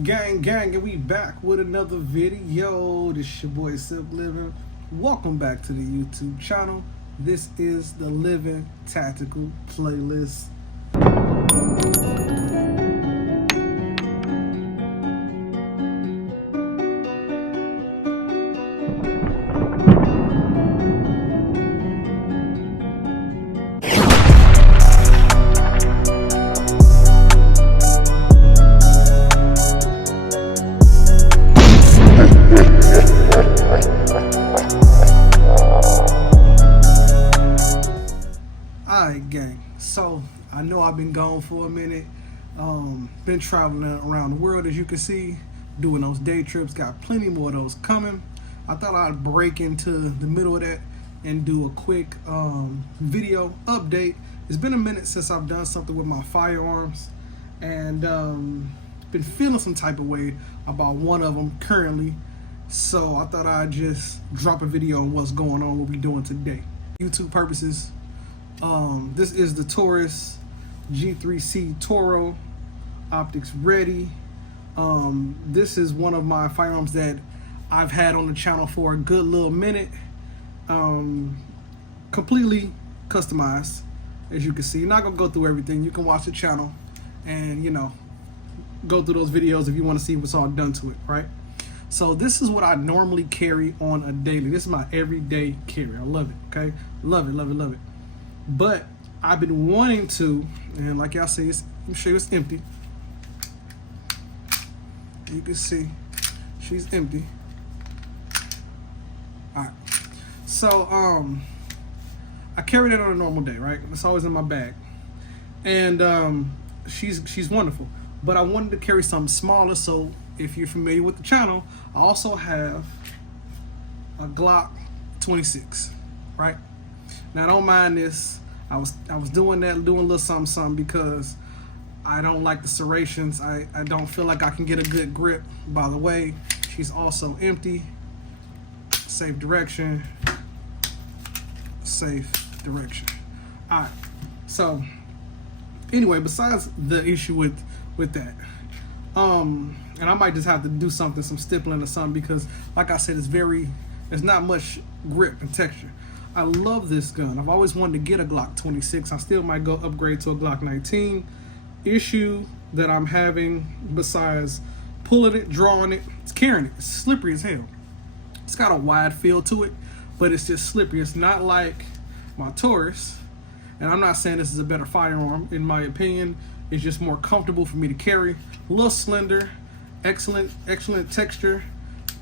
Gang, and we back with another video. This your boy Sip Living. Welcome back to the YouTube channel. This is the Living Tactical Playlist. Alright, gang, so I know I've been gone for a minute, been traveling around the world, as you can see, doing those day trips, got plenty more of those coming. I thought I'd break into the middle of that and do a quick video update. It's been a minute since I've done something with my firearms, and been feeling some type of way about one of them currently, so I thought I'd just drop a video on what's going on, what we're doing today. YouTube purposes. This is the Taurus G3C Toro, optics ready. This is one of my firearms that I've had on the channel for a good little minute. Completely customized, as you can see. Not gonna go through everything. You can watch the channel and, you know, go through those videos if you want to see what's all done to it, right? So this is what I normally carry on a daily. This is my everyday carry. I love it, okay? Love it, love it, love it. But I've been wanting to, and like y'all see, I'm sure it's empty. You can see she's empty. All right. So I carry that on a normal day, right? It's always in my bag, and she's wonderful. But I wanted to carry something smaller. So if you're familiar with the channel, I also have a GLOCK 26, right? Now, I don't mind this. I was doing that, doing a little something because I don't like the serrations. I don't feel like I can get a good grip. By the way, she's also empty. Safe direction. Safe direction. All right. So anyway, besides the issue with that, and I might just have to do something, some stippling or something, because like I said, there's not much grip and texture. I love this gun. I've always wanted to get a GLOCK 26. I still might go upgrade to a GLOCK 19. Issue that I'm having, besides pulling it, drawing it, it's carrying it. It's slippery as hell. It's got a wide feel to it, but it's just slippery. It's not like my Taurus, and I'm not saying this is a better firearm. In my opinion, it's just more comfortable for me to carry. A little slender, excellent texture,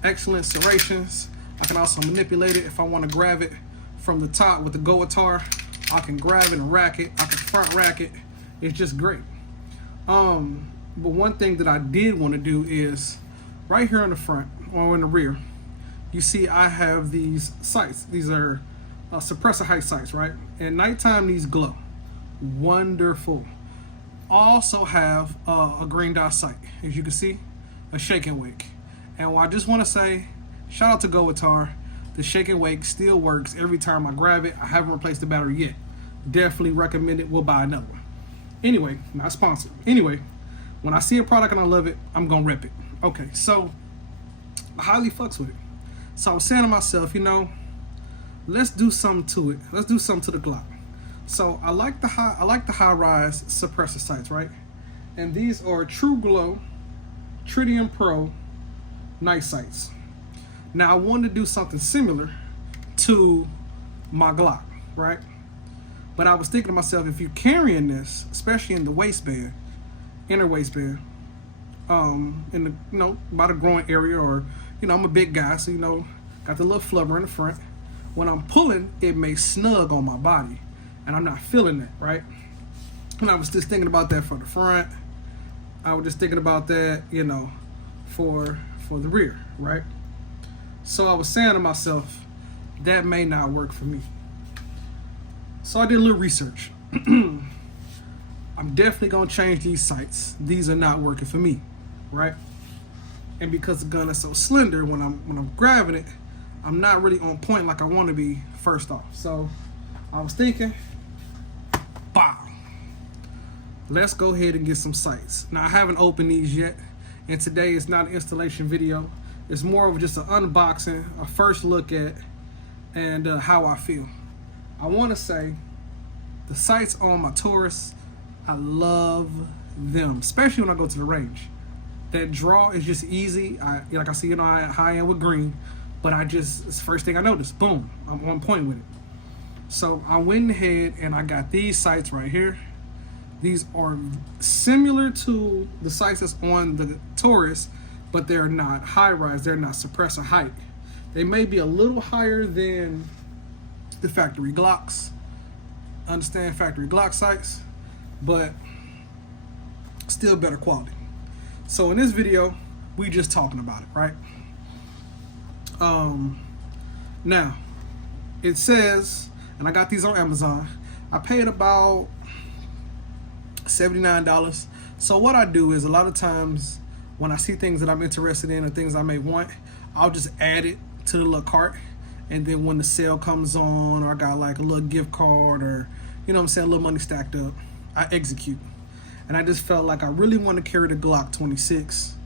excellent serrations. I can also manipulate it if I want to grab it from the top with the Goatar. I can grab it and rack it. I can front rack it. It's just great. But one thing that I did want to do is right here in the front or in the rear, you see I have these sights. These are suppressor height sights, right? At nighttime, these glow. Wonderful. Also have a green dot sight, as you can see, a shake and wake. And I just want to say, shout out to Goatar. The shake and wake still works every time I grab it. I haven't replaced the battery yet. Definitely recommend it. We'll buy another one. Anyway, not sponsored. Anyway, when I see a product and I love it, I'm gonna rep it. Okay, so I highly fucks with it. So I was saying to myself, you know, let's do something to it. Let's do something to the GLOCK. So I like the high rise suppressor sights, right? And these are TRUGLO TRITIUM Pro night sights. Now I wanted to do something similar to my GLOCK, right? But I was thinking to myself, if you're carrying this, especially in the waistband, inner waistband, in the, you know, by the groin area, or, you know, I'm a big guy, so, you know, got the little flubber in the front. When I'm pulling, it may snug on my body, and I'm not feeling that, right? And I was just thinking about that for the front. I was just thinking about that, you know, for the rear, right? So I was saying to myself, that may not work for me. So I did a little research. I'm definitely gonna change these sights. These are not working for me, right? And because the gun is so slender, when I'm grabbing it, I'm not really on point like I want to be first off. So I was thinking, wow, let's go ahead and get some sights. Now I haven't opened these yet, And today is not an installation video. It's more of just an unboxing, a first look at, and how I feel. I want to say the sights on my Taurus, I love them, especially when I go to the range. That draw is just easy. Like I see it on high end with green, but it's the first thing I noticed. Boom, I'm on point with it. So I went ahead and I got these sights right here. These are similar to the sights that's on the Taurus, but they're not high rise. They're not suppressor height. They may be a little higher than the factory Glocks. Understand factory Glock sights, but still better quality. So in this video, we just talking about it, right? Now, it says, and I got these on Amazon, I paid about $79. So what I do is a lot of times when I see things that I'm interested in or things I may want, I'll just add it to the little cart. And then when the sale comes on, or I got like a little gift card, or, you know what I'm saying, a little money stacked up, I execute. And I just felt like I really want to carry the Glock 26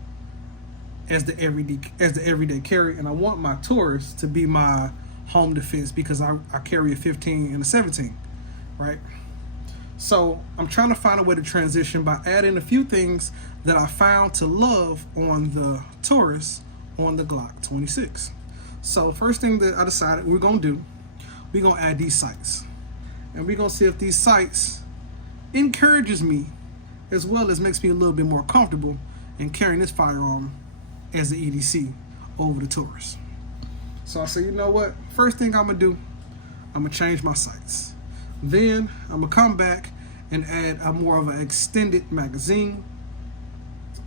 as the everyday carry, and I want my Taurus to be my home defense because I carry a 15 and a 17, right? So I'm trying to find a way to transition by adding a few things that I found to love on the Taurus on the Glock 26. So first thing that I decided we're gonna do, we're gonna add these sights, and we're gonna see if these sights encourages me as well as makes me a little bit more comfortable in carrying this firearm as the EDC over the Taurus. So I said, you know what? First thing I'm gonna do, I'm gonna change my sights. Then I'm gonna come back and add a more of an extended magazine.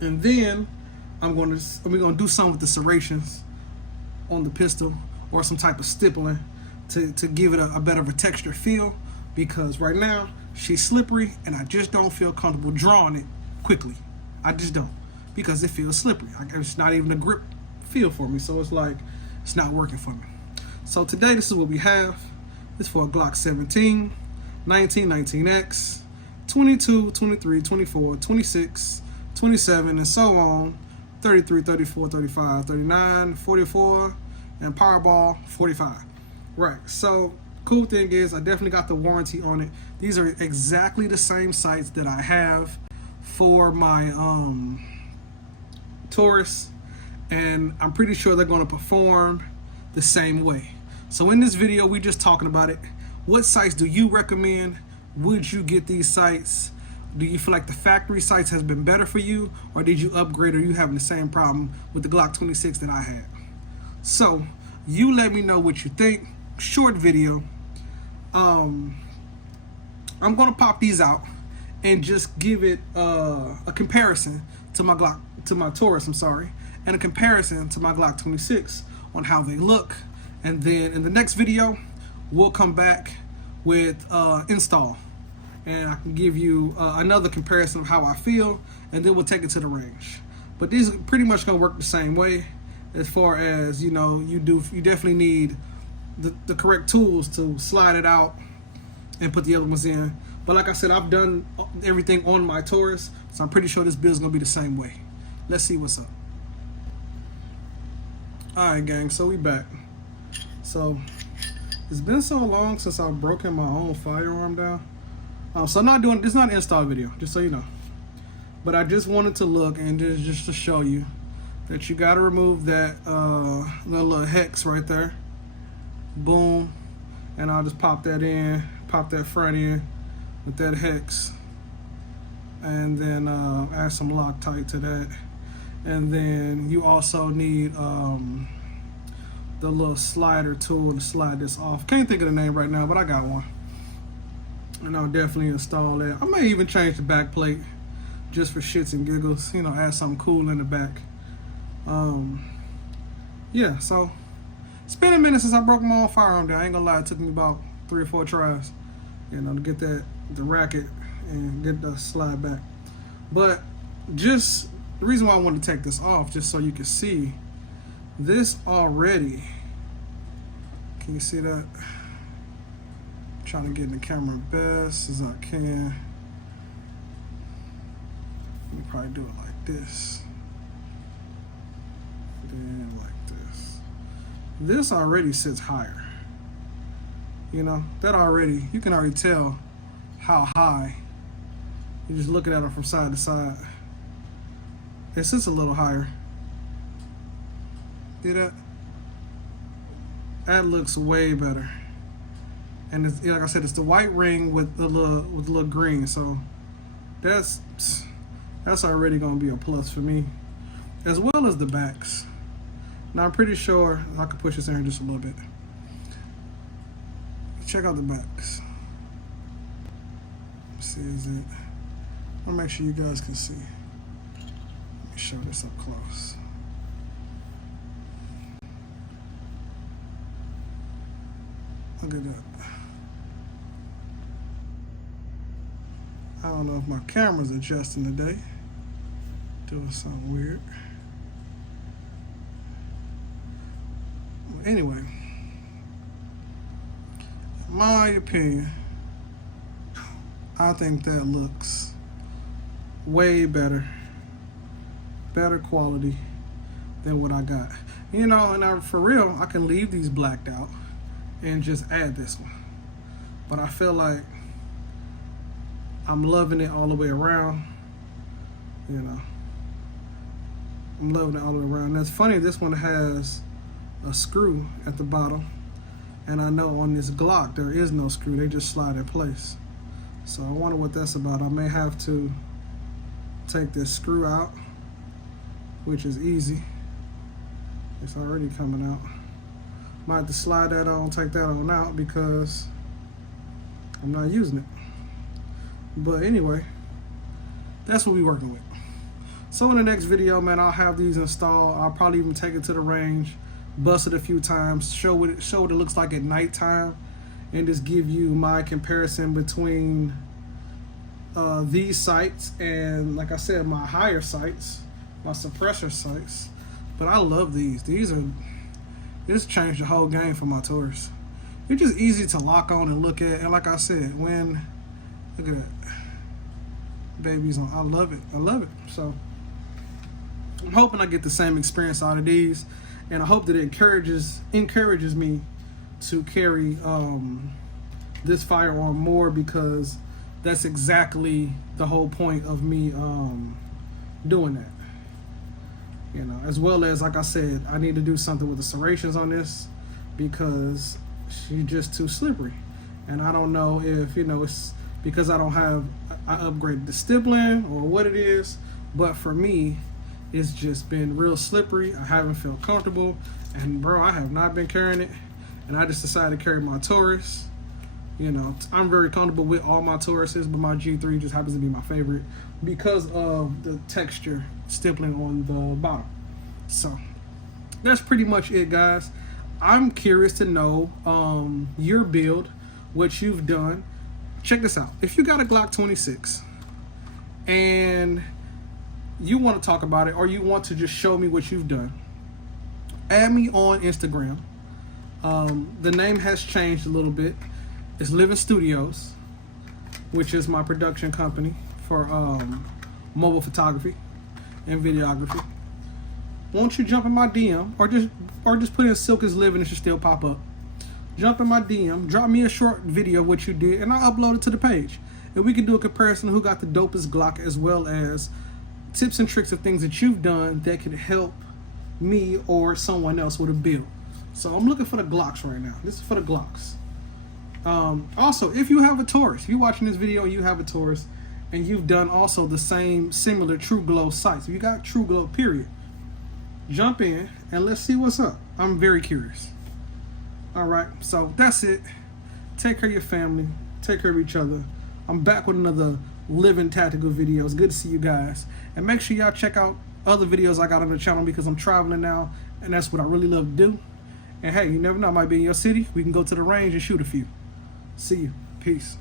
And then we're gonna do something with the serrations on the pistol or some type of stippling to give it a better of a texture feel, because right now she's slippery and I just don't feel comfortable drawing it quickly. I just don't, because it feels slippery. It's not even a grip feel for me, so it's like it's not working for me. So today this is what we have. It's for a Glock 17, 19, 19X, 22, 23, 24, 26, 27, and so on, 33, 34, 35, 39, 44, and Powerball 45. Right, so cool thing is I definitely got the warranty on it. These are exactly the same sights that I have for my Taurus, and I'm pretty sure they're going to perform the same way. So in this video, we just talking about it. What sights do you recommend? Would you get these sights? Do you feel like the factory sights has been better for you, or did you upgrade, or you having the same problem with the Glock 26 that I had? So you let me know what you think. Short video. I'm gonna pop these out and just give it a comparison to my Taurus, and a comparison to my Glock 26 on how they look. And then in the next video, we'll come back with install, and I can give you another comparison of how I feel, and then we'll take it to the range. But these are pretty much gonna work the same way, as far as, you know, you definitely need the correct tools to slide it out and put the other ones in. But like I said, I've done everything on my Taurus, so I'm pretty sure this build's gonna be the same way. Let's see what's up. All right, gang, so we back. So it's been so long since I've broken my own firearm down. So I'm not doing, this is not an install video, just so you know. But I just wanted to look and just to show you that you gotta remove that little hex right there. Boom. And I'll just pop that in, pop that front in with that hex. And then add some Loctite to that. And then you also need the little slider tool to slide this off. Can't think of the name right now, but I got one. And I'll definitely install that. I may even change the back plate just for shits and giggles, you know, add something cool in the back. Yeah, so it's been a minute since I broke my own firearm down. I ain't gonna lie, it took me about 3 or 4 tries, you know, to get the racket and get the slide back. But just the reason why I wanted to take this off, just so you can see this already. Can you see that? I'm trying to get in the camera best as I can. Let me probably do it like this. this already sits higher. You know, that already, you can already tell how high. You're just looking at it from side to side. It sits a little higher. See that? That looks way better. And it's, like I said, it's the white ring with the little green. So that's already gonna be a plus for me, as well as the backs. Now I'm pretty sure I can push this in just a little bit. Check out the backs. Let's see, is it? I'll make sure you guys can see. Let me show this up close. Look at that. I don't know if my camera's adjusting today. Doing something weird. Anyway, in my opinion, I think that looks way better quality than what I got. You know, and for real, I can leave these blacked out and just add this one. But I feel like I'm loving it all the way around. You know, I'm loving it all the way around. And it's funny, this one has a screw at the bottom, and I know on this Glock there is no screw, they just slide in place. So I wonder what that's about. I may have to take this screw out, which is easy. It's already coming out. Might have to slide that on, take that on out, because I'm not using it. But anyway, that's what we're working with. So in the next video, man, I'll have these installed. I'll probably even take it to the range, bust it a few times, show what it looks like at nighttime, and just give you my comparison between these sights and, like I said, my higher sights, my suppressor sights. But I love these. This changed the whole game for my tourists. They're just easy to lock on and look at. And like I said, look at that, baby's on. I love it. I love it. So I'm hoping I get the same experience out of these, and I hope that it encourages me to carry this firearm more, because that's exactly the whole point of me doing that. You know, as well as, like I said, I need to do something with the serrations on this, because she's just too slippery. And I don't know if, you know, it's because I upgraded the stippling or what it is, but for me, it's just been real slippery. I haven't felt comfortable, and bro, I have not been carrying it, and I just decided to carry my Taurus. You know, I'm very comfortable with all my Tauruses, but my G3 just happens to be my favorite because of the texture stippling on the bottom. So that's pretty much it, guys. I'm curious to know your build, what you've done. Check this out. If you got a Glock 26 and you want to talk about it, or you want to just show me what you've done, add me on Instagram. The name has changed a little bit. It's Living Studios, which is my production company for mobile photography and videography. Won't you jump in my DM, or just put in Silk is Living, it should still pop up. Jump in my DM, drop me a short video of what you did, and I'll upload it to the page. And we can do a comparison of who got the dopest Glock, as well as tips and tricks of things that you've done that could help me or someone else with a build. So I'm looking for the Glocks right now. This is for the Glocks. Also, if you have a Taurus, if you're watching this video and you have a Taurus, and you've done also the same similar TRUGLO sights, if you got TRUGLO period, jump in and let's see what's up. I'm very curious. All right, so that's it. Take care of your family. Take care of each other. I'm back with another Living Tactical video. It's good to see you guys. And make sure y'all check out other videos I got on the channel, because I'm traveling now, and that's what I really love to do. And hey, you never know, I might be in your city. We can go to the range and shoot a few. See you. Peace.